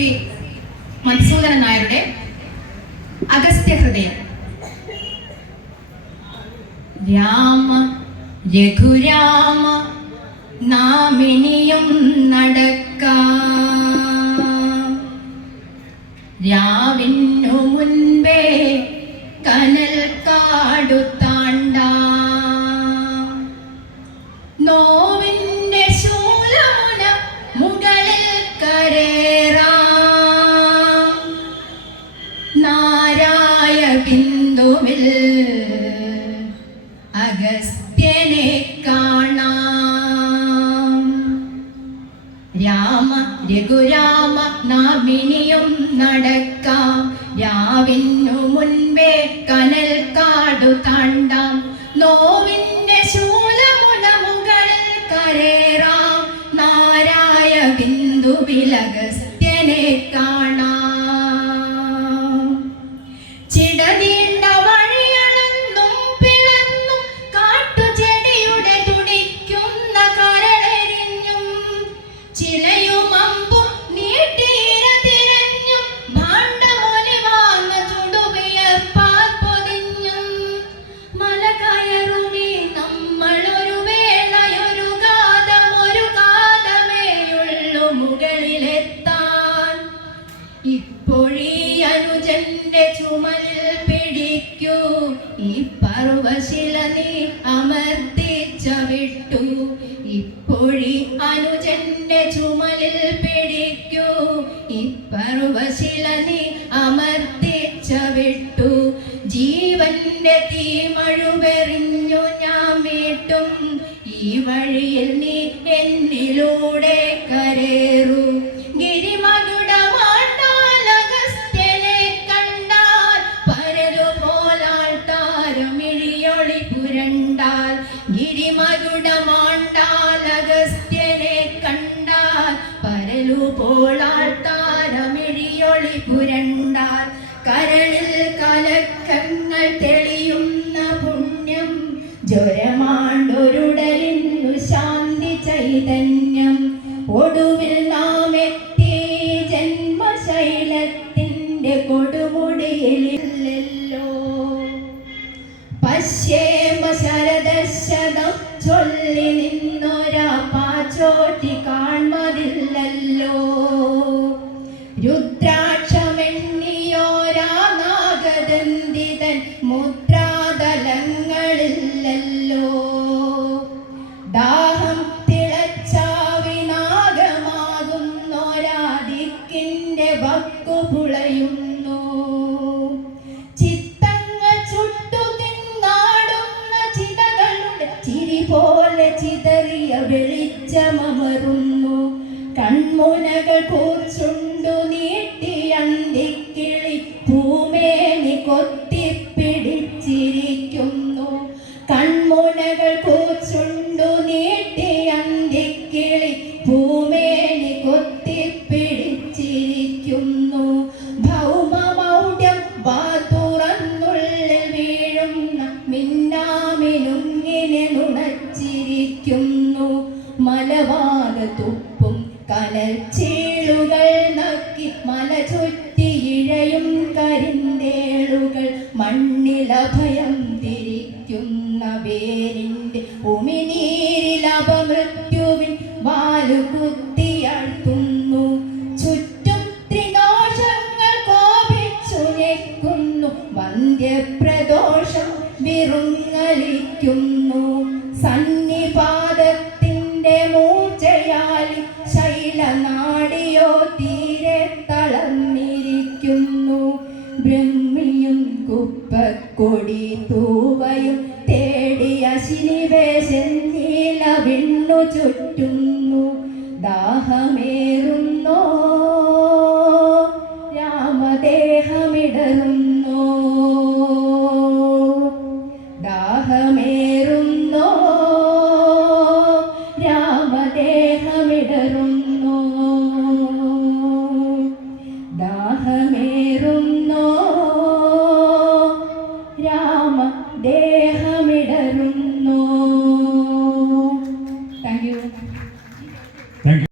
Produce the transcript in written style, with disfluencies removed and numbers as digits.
ശ്രീ മധുസൂദനൻ നായരുടെ അഗസ്ത്യ ഹൃദയം. രാമ രഘുരാമ നാമിനിയും നടക്കാം, രാവിനു മുൻപേ കനൽ കാടു താണ്ടാം, നോവിന്റെ ശൂലമുന മുകളിൽ കരേറാം, നാരായ ബിന്ദുവിൽ അഗസ്ത്യനെ കാണാം. രാമ രഘുരാമ നാമിനിയും നടക്കാം, രാവിനു മുൻപേ കനൽ കാടു താണ്ടാം, നോവിന്റെ ശൂലമുന മുകളിൽ കരേറാം, നാരായ ബിന്ദുവിൽ അഗസ്ത്യനെ കാണാം. ചിടനീണ്ട വഴിയളന്നും പിളർന്നും കാട്ടുചെടിയുടെ തുടിക്കുന്ന കരളെരിഞ്ഞും, ചിലയും അമ്പും നീട്ടിയിര തിരഞ്ഞും, ഭാണ്ഡമൊലിവാർന്ന ചുടുവിയർപ്പാൽ പൊതിഞ്ഞും, മല കയറുമീ നമ്മളൊരു വേളയൊരു കാതമേയുള്ളു മുകളിലെത്താൻ. ഇപ്പോഴീ അനുജന്റെ ചുമലിൽ പിടിക്കൂ, ഈ പർവശില നീ അമർത്തിച്ച വിട്ടു. ഇപ്പോഴീ അനുജന്റെ ചുമലിൽ പിടിക്കൂ, ഈ പർവശില നീ അമർത്തിച്ച വിട്ടു. ജീവന്റെ തീമഴുവെറിഞ്ഞു ഞാൻ മീട്ടും, ഈ വഴിയിൽ നീ എന്നിലൂടെ കരേറൂ. ഗിരിമകുടമാണ്ടാൽ അഗസ്ത്യനെ കണ്ടാൽ, പരലുപോലാൾ താരമിഴിയൊളി പുരണ്ടാൽ. ഗിരിമകുടമാണ്ടാൽ അഗസ്ത്യനെ കണ്ടാൽ, പരലുപോലാൾ താരമിഴിയൊളി പുരണ്ടാൽ. കരളിൽ കലക്കങ്ങൾ തെളിയുന്ന പുണ്യം, ജ്വരമാണ്ടൊരുടലിന്നു ശാന്തി ചൈതന്യം. ഒടുവിൽ നാം എത്തി ജന്മശൈലത്തിന്റെ കൊടുമുടിയിലല്ലോ. പശ്യേമ ശരദശതം ചൊല്ലി നിന്നൊരാ പാച്ചോട്ടി കാൺമതില്ലല്ലോ. രുദ്രാക്ഷമെണ്ണിയോരാ നാഗദന്തിതൻ മുദ്രാതലങ്ങളില്ലല്ലോ. ദാഹം തിളച്ചാവിനാഗമാകുന്നൊരാദിക്കിന്റെ വക്കുപുളയുന്നു. ചിത്തങ്ങൾ ചുട്ടു തിന്നാടുന്ന ചിതകളുടെ ചിരി പോലെ ചിതറിയ വെളിച്ചമമറുന്നു. കൺമുനകൾ കൂർച്ചുണ്ടു നീട്ടി അന്തിക്കിളി ഭൂമേനി കൊത്തിപ്പിടിച്ചിരിക്കുന്നു. കൺമുനകൾ കൂർച്ചുണ്ടു നീട്ടി അന്തിക്കിളി ഭൂമേനി കൊത്തിപ്പിടിച്ചിരിക്കുന്നു. ഭൗമമൗഢ്യം വാതുറന്നുള്ളിൽ വീഴുന്ന മിന്നാമിനുങ്ങിനെ നുണച്ചിരിക്കുന്നു. മലവാക തുപ്പും കനൽ ചീളുകൾ നക്കി മല ചുറ്റിയിഴയും കരിന്തേളുകൾ. മണ്ണിലഭയം തിരിക്കുന്ന വേരിന്റെ ഉമിനീരിലപമൃത്യുവിൻ വാലുകുത്തിയാഴ്ത്തുന്നു. ചുറ്റും ത്രിദോഷങ്ങൾ കോപിച്ചു ഞെക്കുന്നു. വന്ധ്യപ്രദോഷം വിറുങ്ങലിക്കുന്നു. സന്നിപാതത്തിന്റെ മൂർച്ചയാൽ ശൈലനാടിയോ തീരെ തളർന്നിരിക്കുന്നു. ബ്രഹ്മിയും കുപ്പക്കൊടി തൂവയും തേടിയ ശിനിവേശൻ നീല വിണ്ണു ചുറ്റും